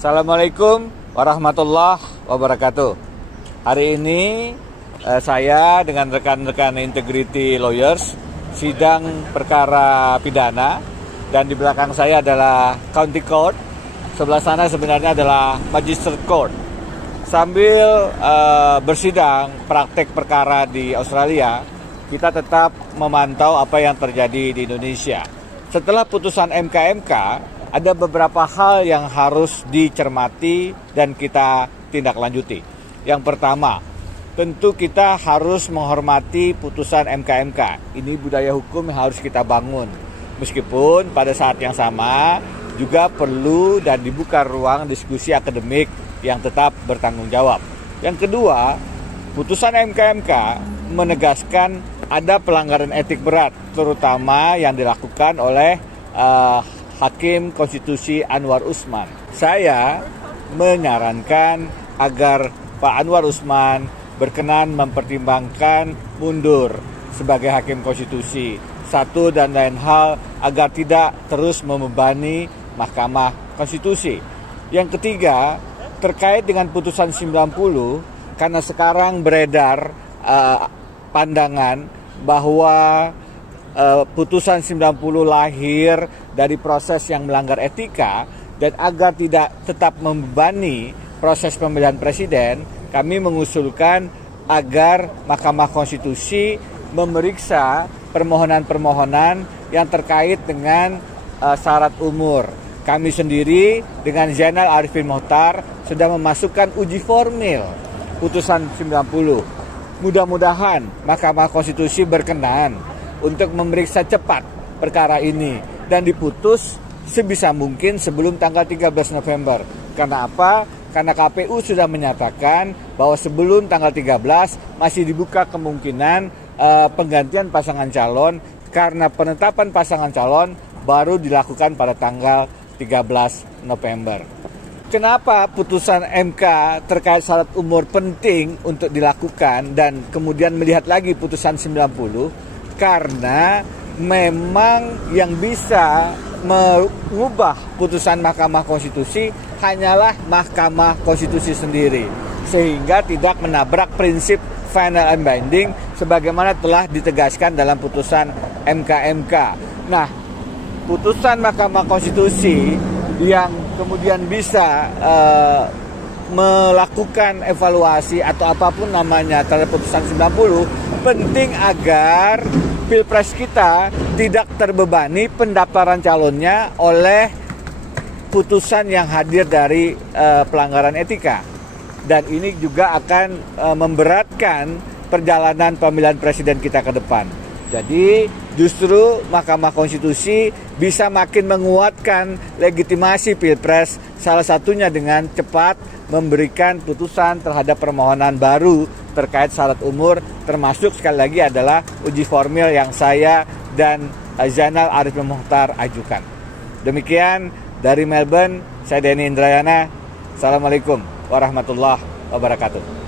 Assalamualaikum warahmatullahi wabarakatuh. Hari ini saya dengan rekan-rekan Integrity Lawyers sidang perkara pidana, dan di belakang saya adalah County Court. Sebelah sana sebenarnya adalah Magistrate Court. Sambil bersidang praktek perkara di Australia, kita tetap memantau apa yang terjadi di Indonesia. Setelah putusan MK, ada beberapa hal yang harus dicermati dan kita tindak lanjuti. Yang pertama, tentu kita harus menghormati putusan MK. Ini budaya hukum yang harus kita bangun. Meskipun pada saat yang sama juga perlu dan dibuka ruang diskusi akademik yang tetap bertanggung jawab. Yang kedua, putusan MK menegaskan ada pelanggaran etik berat, terutama yang dilakukan oleh Hakim Konstitusi Anwar Usman. Saya menyarankan agar Pak Anwar Usman berkenan mempertimbangkan mundur sebagai Hakim Konstitusi. Satu dan lain hal agar tidak terus membebani Mahkamah Konstitusi. Yang ketiga, terkait dengan putusan 90, karena sekarang beredar pandangan bahwa putusan 90 lahir dari proses yang melanggar etika, dan agar tidak tetap membebani proses pemilihan presiden, kami mengusulkan agar Mahkamah Konstitusi memeriksa permohonan-permohonan yang terkait dengan syarat umur. Kami sendiri dengan Zainal Arifin Mohtar sudah memasukkan uji formil putusan 90. Mudah-mudahan Mahkamah Konstitusi berkenan untuk memeriksa cepat perkara ini dan diputus sebisa mungkin sebelum tanggal 13 November. Karena apa? Karena KPU sudah menyatakan bahwa sebelum tanggal 13 masih dibuka kemungkinan penggantian pasangan calon, karena penetapan pasangan calon baru dilakukan pada tanggal 13 November. Kenapa putusan MK terkait syarat umur penting untuk dilakukan dan kemudian melihat lagi putusan 90? Karena memang yang bisa mengubah putusan Mahkamah Konstitusi hanyalah Mahkamah Konstitusi sendiri, sehingga tidak menabrak prinsip final and binding sebagaimana telah ditegaskan dalam putusan MK. Nah, putusan Mahkamah Konstitusi yang kemudian bisa melakukan evaluasi atau apapun namanya terhadap putusan 90, penting agar Pilpres kita tidak terbebani pendaftaran calonnya oleh putusan yang hadir dari pelanggaran etika. Dan ini juga akan memberatkan perjalanan pemilihan presiden kita ke depan. Jadi justru Mahkamah Konstitusi bisa makin menguatkan legitimasi Pilpres, salah satunya dengan cepat memberikan putusan terhadap permohonan baru terkait syarat umur, termasuk sekali lagi adalah uji formil yang saya dan Zainal Arifin Mohtar ajukan. Demikian dari Melbourne, saya Denny Indrayana. Assalamualaikum warahmatullahi wabarakatuh.